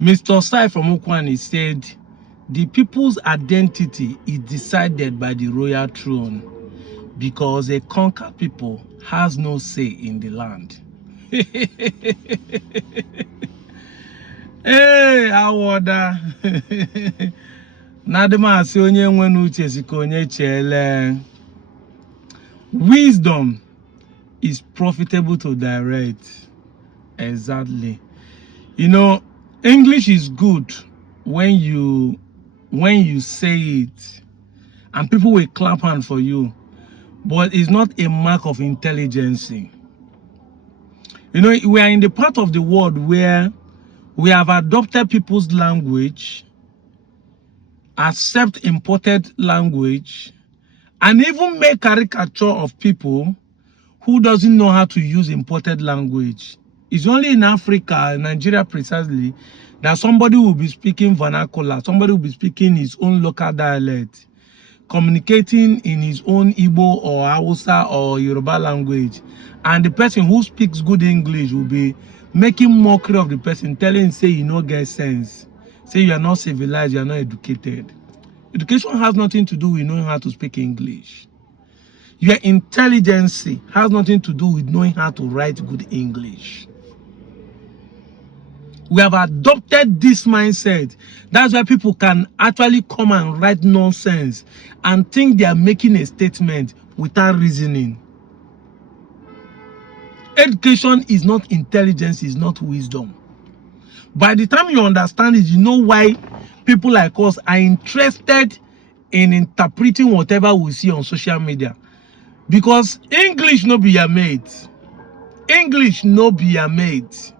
Mr. Sai from Okwani said, the people's identity is decided by the royal throne because a conquered people has no say in the land. Hey, awoda. Nadema si onye nwe n'uche si ka onye chele. Wisdom is profitable to direct. Exactly. You know, English is good when you say it and people will clap hand for you, but it's not a mark of intelligence. You know, we are in the part of the world where we have adopted people's language, accept imported language, and even make caricature of people who doesn't know how to use imported language. It's only in Africa, Nigeria precisely, that somebody will be speaking vernacular, somebody will be speaking his own local dialect, communicating in his own Igbo or Hausa or Yoruba language. And the person who speaks good English will be making mockery of the person, telling, say, you don't get sense. Say you are not civilized, you are not educated. Education has nothing to do with knowing how to speak English. Your intelligence has nothing to do with knowing how to write good English. We have adopted this mindset. That's why people can actually come and write nonsense and think they are making a statement without reasoning. Education is not intelligence, is not wisdom. By the time you understand it, you know why people like us are interested in interpreting whatever we see on social media. Because English no be your mate. English no be your mate.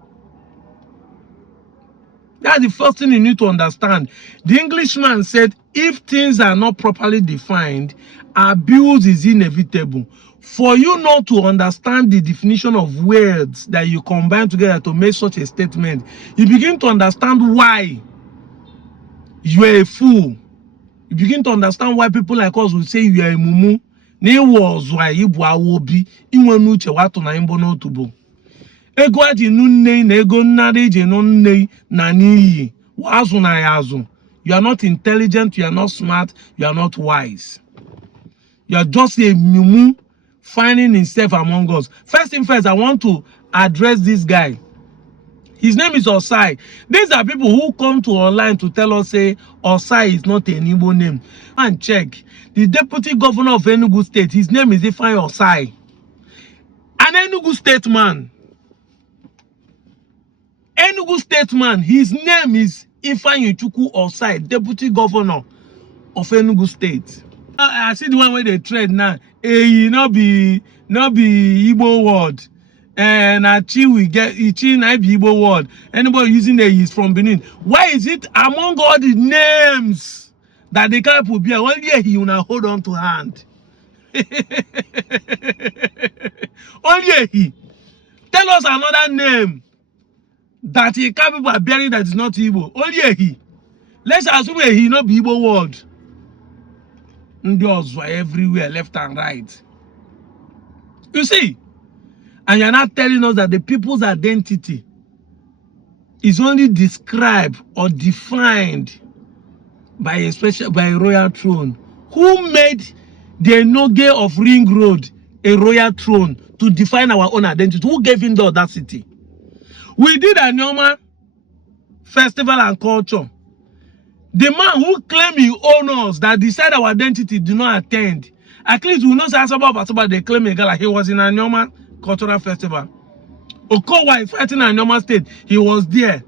That's the first thing you need to understand. The Englishman said, if things are not properly defined, abuse is inevitable. For you not to understand the definition of words that you combine together to make such a statement, you begin to understand why you are a fool. You begin to understand why people like us will say you are a mumu. Ne was why you awobi inwenuche watu na imbo no tubo. Ego aji nunne na ego nnare je nunne na niyi. Wazu na yazu. You are not intelligent, you are not smart, you are not wise. You are just a mumu finding himself among us. First thing first, I want to address this guy. His name is Osai. These are people who come to online to tell us, say, Osai is not an Igbo name. And check. The deputy governor of Enugu State, his name is Ifeanyi Osai. An Enugu State man. Enugu State man, his name is Ifeanyi Osai, deputy governor of Enugu State. I see the one where they trade now. Hey, not be Igbo word. And Achi we get Ichi na be Igbo word. Anybody using the is from Benin. Why is it among all the names that they can't put here? Only he will hold on to hand. Only he. Tell us another name that he can't people are bearing that is not Igbo. Only he. Let's assume he not be Igbo word. Ndos were everywhere, left and right. You see? And you're not telling us that the people's identity is only described or defined by a royal throne. Who made the Enoge of Ring Road a royal throne to define our own identity? Who gave him the audacity? We did Anioma festival and culture. The man who claimed he owns us, that decide our identity, do not attend. At least we know about they claim like he was in Anioma cultural festival. Okowa is fighting in Anioma State. He was there.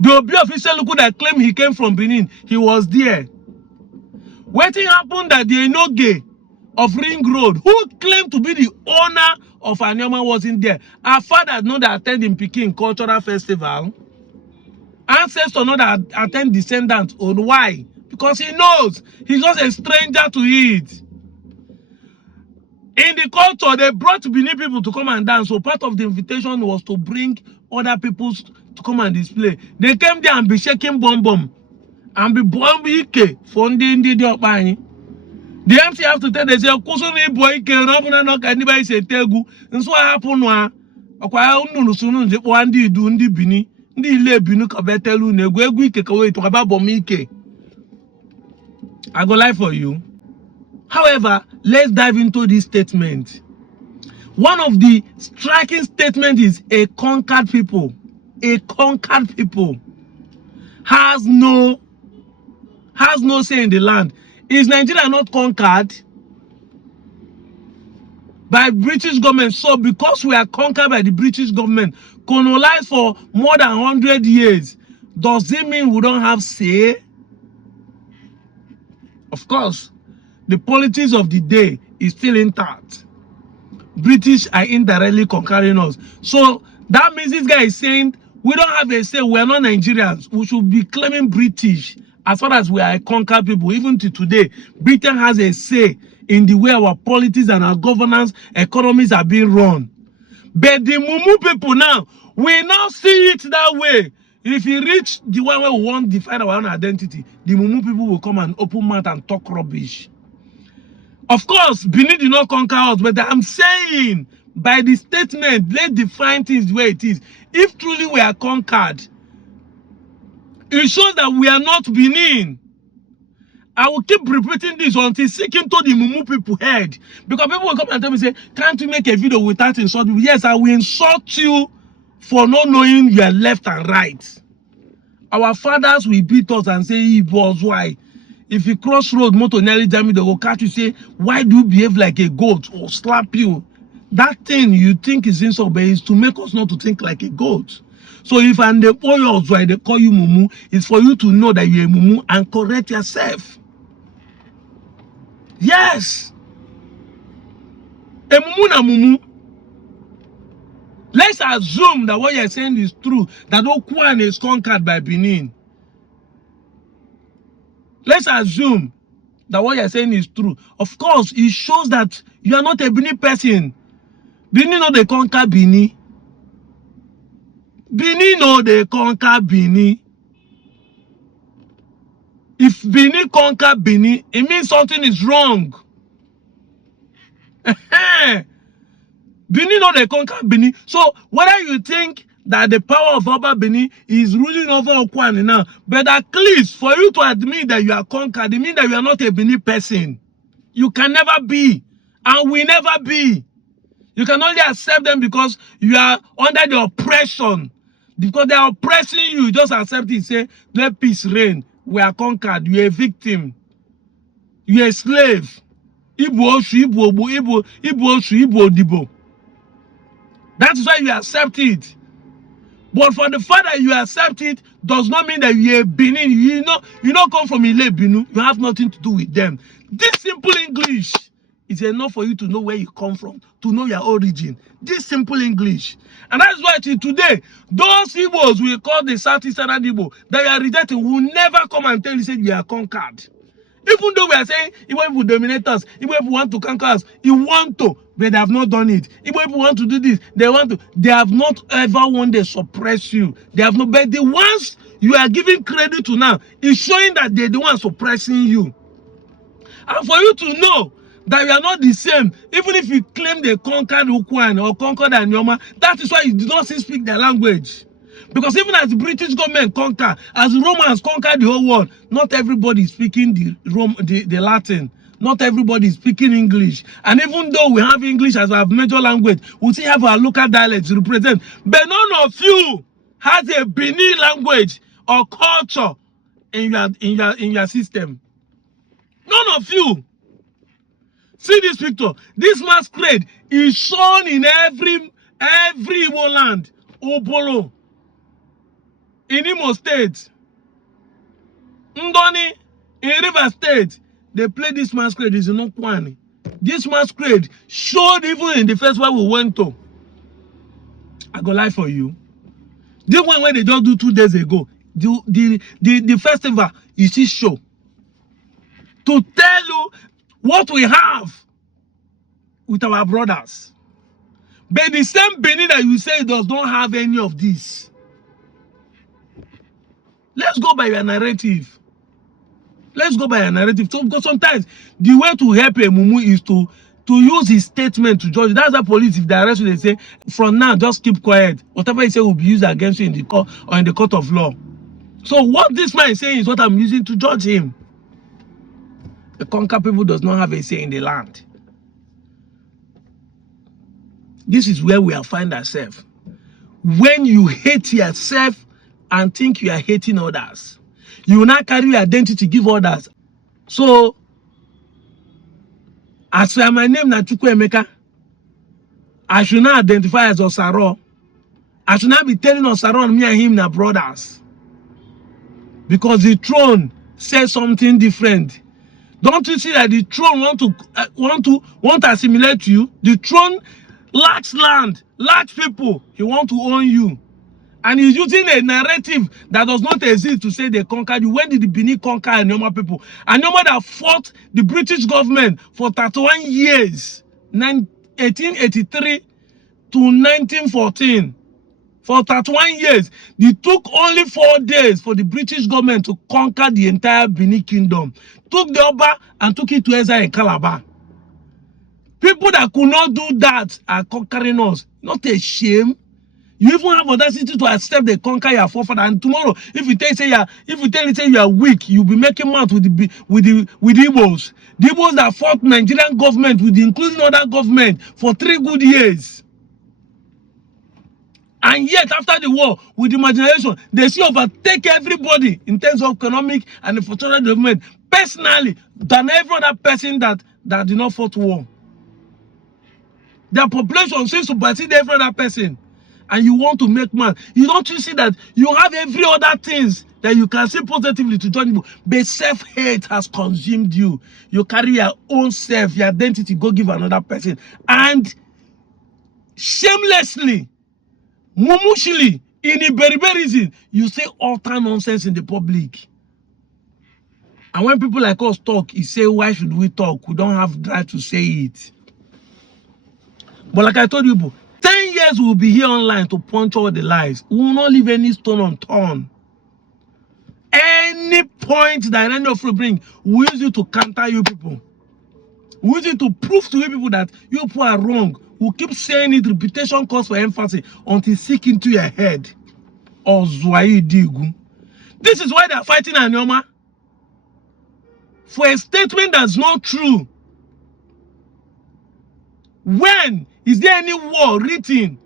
The Obi official that claimed he came from Benin, he was there. What thing happened that the Enoge of Ring Road, who claimed to be the owner of Anioma, wasn't there? Our father not attend in Peking cultural festival. Ancestors not attend descendants on why? Because he knows he's just a stranger to it. In the culture, they brought Benin people to come and dance. So part of the invitation was to bring other people to come and display. They came there and be shaking bomb and be bombing Ike for the MC have to tell they say Kusuni boy Ike Robuna no canibay say Tegu. And so what happened wa Akwa Unu Sunu Wandi do Ndi Bini. Ndi ile Ibinu ka betelu na egwu ike ka we talk about bomike. I go lie for you. However, let's dive into this statement. One of the striking statements is a conquered people has no say in the land. Is Nigeria not conquered by British government? So because we are conquered by the British government, colonized for more than 100 years, does it mean we don't have say? Of course, the politics of the day is still intact. British are indirectly conquering us. So that means this guy is saying we don't have a say, we are not Nigerians. We should be claiming British as far as we are a conquered people. Even to today, Britain has a say in the way our politics and our governance, economies are being run. But the Mumu people now, we now see it that way. If you reach the one where we want to define our own identity, the Mumu people will come and open mouth and talk rubbish. Of course, Benin did not conquer us, but I'm saying by the statement, let's define things the way it is. If truly we are conquered, it shows that we are not Benin. I will keep repeating this until seeking to the Mumu people head. Because people will come and tell me, say, can't you make a video without insulting? Yes, I will insult you for not knowing your left and right. Our fathers will beat us and say, Igbos, why? If you cross road, motor nearly jam you, they will catch you, say, why do you behave like a goat, or slap you? That thing you think is insult, but it's to make us not to think like a goat. So if and the boys why they call you Mumu, it's for you to know that you're a Mumu and correct yourself. Yes. A Mumu na Mumu. Let's assume that what you're saying is true, that Okwan is conquered by Benin. Let's assume that what you're saying is true. Of course, it shows that you are not a Benin person. Benin no they conquer Benin. Benin no they conquer Benin. If Benin conquer Benin, it means something is wrong. Benin no they conquer Benin. So whether you think that the power of Oba Benin is ruling over Okwane now, but at least for you to admit that you are conquered, it means that you are not a Benin person. You can never be, and will never be. You can only accept them because you are under the oppression. Because they are oppressing you, just accept it, say, let peace reign. We are conquered. You are a victim. You are a slave. Ibo Oshu, Ibo Obo, Ibo Oshu, Ibo Odibo. That is why you accept it. But for the fact that you accept it does not mean that you are Benin. You don't come from Ibinu. You have nothing to do with them. This simple English is enough for you to know where you come from, to know your origin. This simple English. And that's why today, those Igbos we call the Southeastern Igbo that you are rejecting will never come and tell you say you are conquered. Even though we are saying Igbo people dominate us, Igbo people want to conquer us, you want to, but they have not done it. Igbo people want to do this, they have not ever wanted to suppress you. They have not, but the ones you are giving credit to now is showing that they're the ones suppressing you. And for you to know that you are not the same, even if you claim they conquered Ukwan or conquered Anioma, that is why you do not speak their language. Because even as the British government conquered, as the Romans conquered the whole world, not everybody is speaking the Latin. Not everybody is speaking English. And even though we have English as our major language, we still have our local dialects to represent. But none of you has a Benin language or culture in your system. None of you. See this picture. This masquerade is shown in every Igbo land. Obolo. In Imo State. Ndoni. In River State. They play this masquerade. It's in Okwani. This masquerade showed even in the festival we went to. I go lie for you. This one where they just do 2 days ago. The festival is this show. To tell you what we have with our brothers. But the same Benin that you say does not have any of this. Let's go by your narrative. Let's go by your narrative. So, because sometimes the way to help a Mumu is to to use his statement to judge. That's why police, if they arrest you, they say, from now, just keep quiet. Whatever he say will be used against you in the court or in the court of law. So what this man is saying is what I'm using to judge him. The conquered people does not have a say in the land. This is where we are find ourselves. When you hate yourself and think you are hating others, you will not carry your identity, give others. So, as for my name, Nachuku Emeka, I should not identify as Osaro. I should not be telling Osaro me and him are brothers. Because the throne says something different. Don't you see that the throne want to assimilate you? The throne lacks land, lacks people. He want to own you. And he's using a narrative that does not exist to say they conquered you. When did the Benin conquer Anioma people? Anioma that fought the British government for 31 years, 1883 to 1914. For 31 years, it took only 4 days for the British government to conquer the entire Benin kingdom. Took the Oba and took it to exile in Calabar. People that could not do that are conquering us. Not a shame. You even have audacity to accept they conquer your forefather. And tomorrow, if you tell you are weak, you'll be making mouth with the Igbos. The Igbos that fought Nigerian government with including other government for 3 good years. And yet, after the war, with imagination, they still overtake everybody in terms of economic and infrastructural development, personally, than every other person that did not fight war. Their population seems to supersede every other person. And you want to make man. You don't see that you have every other things that you can see positively to join people. But self-hate has consumed you. You carry your own self, your identity, go give another person. And shamelessly, mumushili, in Iberiberism, you say utter nonsense in the public. And when people like us talk, you say, why should we talk? We don't have the right to say it. But like I told you, 10 years we'll be here online to punch all the lies. We will not leave any stone unturned. Any point that any of you bring, we use it to counter you people. We use it to prove to you people that you people are wrong. We'll keep saying it, repetition calls for emphasis until it sink into your head. This is why they're fighting Anioma. For a statement that's not true. When is there any war written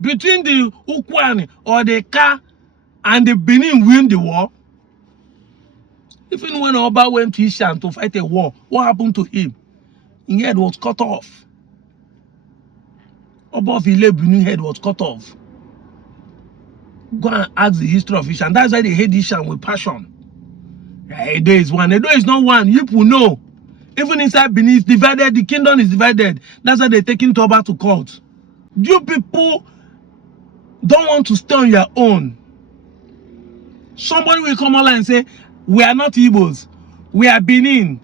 between the Ukwani or the Ka and the Benin win the war? Even when Oba went to Ishan to fight a war, what happened to him? His head was cut off. Oba of Benin head was cut off. Go and ask the history of Ishan. That's why they hate Ishan with passion. Edo is one. Edo is not one. You people know. Even inside Benin, it's divided. The kingdom is divided. That's why they're taking Toba to court. You people don't want to stay on your own. Somebody will come online and say, we are not Igbos. We are Benin.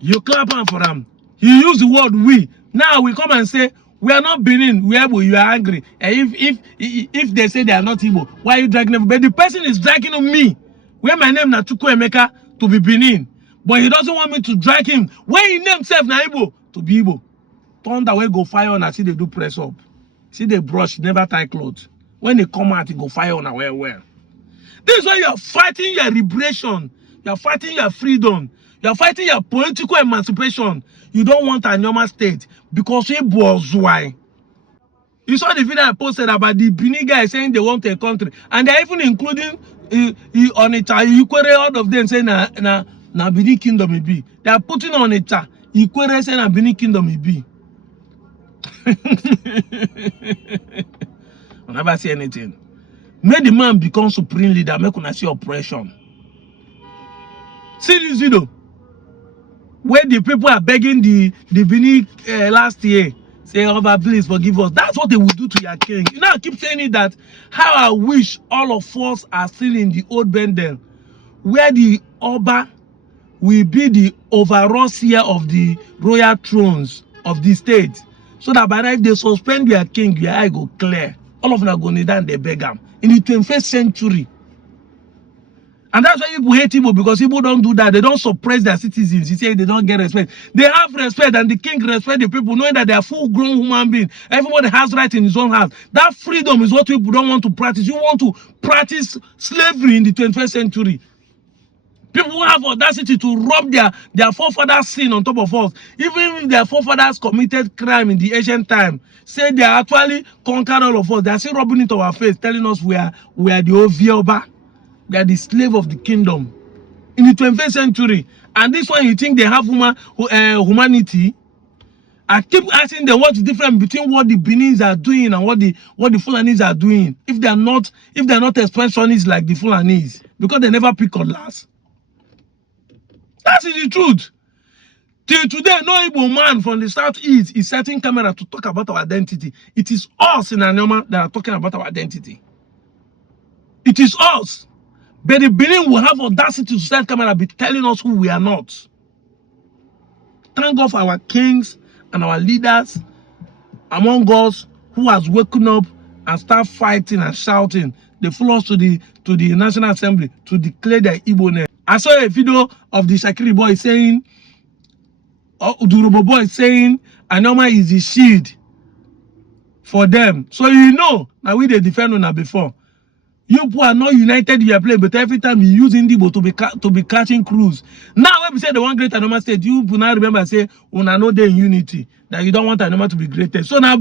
You clap on for them. You use the word we. Now we come and say, we are not Benin. We are Igbo. You are angry. And if they say they are not Igbo, why are you dragging them? But the person is dragging on me. Where my name Nachuku Emeka to be Benin. But he doesn't want me to drag him. Where he named himself na Igbo to be Igbo. Turn that way, go fire on. I see they do press up. See they brush, never tie clothes. When they come out, they go fire on where. This is why you are fighting your liberation. You are fighting your freedom. You are fighting your political emancipation. You don't want a Anioma state because it was why. You saw the video I posted about the Benin guy saying they want a country. And they're even including on it, you query all of them saying na Benin Kingdom it be. They are putting on it, you query saying na Benin Kingdom it be. I never see anything. Make the man become supreme leader, make una see oppression. See this video where the people are begging the Benin last year, say, Oba, please forgive us. That's what they will do to your king. You know, I keep saying it that how I wish all of us are still in the old Bendel, where the Oba will be the overseer of the royal thrones of the state. So that by the time they suspend your king, your eye go clear. All of them are going down, they beg him. In the 21st century. And that's why people hate Igbo, because people don't do that. They don't suppress their citizens. You say they don't get respect. They have respect, and the king respect the people, knowing that they are full-grown human beings. Everybody has right in his own house. That freedom is what people don't want to practice. You want to practice slavery in the 21st century. People who have audacity to rub their forefathers' sin on top of us, even if their forefathers committed crime in the ancient time, say they actually conquered all of us. They are still rubbing it to our face, telling us we are the Ovioba. They are the slave of the kingdom in the 21st century. And this one, you think they have humanity? I keep asking them what's the difference between what the Benin's are doing and what the Fulanis are doing. If they are not expansionists like the Fulanis, because they never pick on last. That's the truth. Till today, no Igbo man from the southeast is setting camera to talk about our identity. It is us in Anioma that are talking about our identity. It is us. But the Benin will have audacity to set camera, be telling us who we are not. Thank God for our kings and our leaders among us who has woken up and start fighting and shouting. They follow us to the National Assembly to declare their Igbo name. I saw a video of the Shakiri boy saying, Udurobo boy saying, Anioma is the shield for them. So you know, now we they defend on before. You people are not united in your play, but every time you use Indigo to be catching crews. Now when we say the one great Anioma state, you people now remember say, una know they in unity, that you don't want Anioma to be greater. So now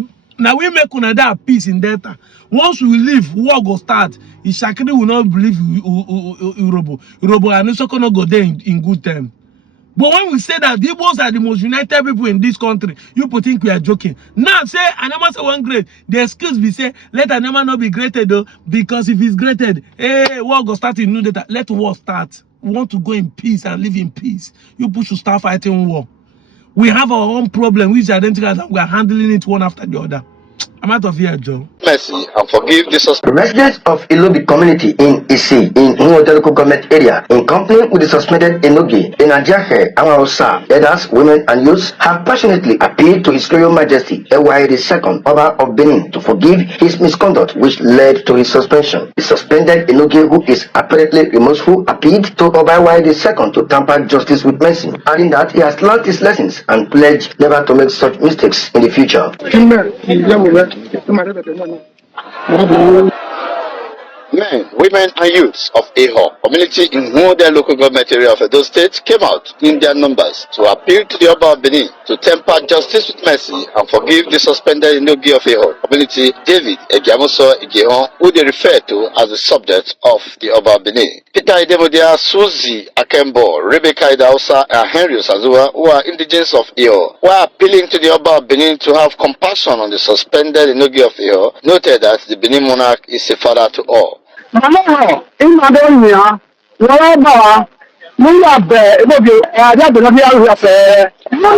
we make una peace in Delta. Once we leave, war go start. Shakiri will not believe Urobo. Urobo and also cannot go there in good time. But when we say that the Igbos are the most united people in this country, you people think we are joking. Now say Anioma say one great. The excuse be say let Anioma not be greater though, because if it's greater, hey, war go start in new data. Let war start. We want to go in peace and live in peace. You people should start fighting war. We have our own problem, which is identical, and we are handling it one after the other. I'm out of here, Joe. Mercy and forgive this. Residents of Ilobi community in Isi, in Nwodo local government area, in company with the suspended Enogi, in Ajahe, Amarosa, elders, women, and youths have passionately appealed to His Royal Majesty, Ewaye II, Oba of Benin, to forgive his misconduct which led to his suspension. The suspended Enogi, who is apparently remorseful, appealed to Oba Ewaye II to tamper justice with mercy, adding that he has learned his lessons and pledged never to make such mistakes in the future. Men, women, and youths of Eho community in Nwodo local government area of Edo State came out in their numbers to appeal to the Oba of Benin to temper justice with mercy and forgive the suspended Enogi of Eho community, David Egiamuso Igehon, who they refer to as the subject of the Oba of Benin. Peter Idemodia, Suzy Akembo, Rebecca Idausa, and Henry Osazua, who are indigenous of Eho, were appealing to the Oba of Benin to have compassion on the suspended Enogi of Eho, noted that the Benin monarch is a father to all. Mama, in Madonia, Lava, Mulabe, I don't know if you have a. No,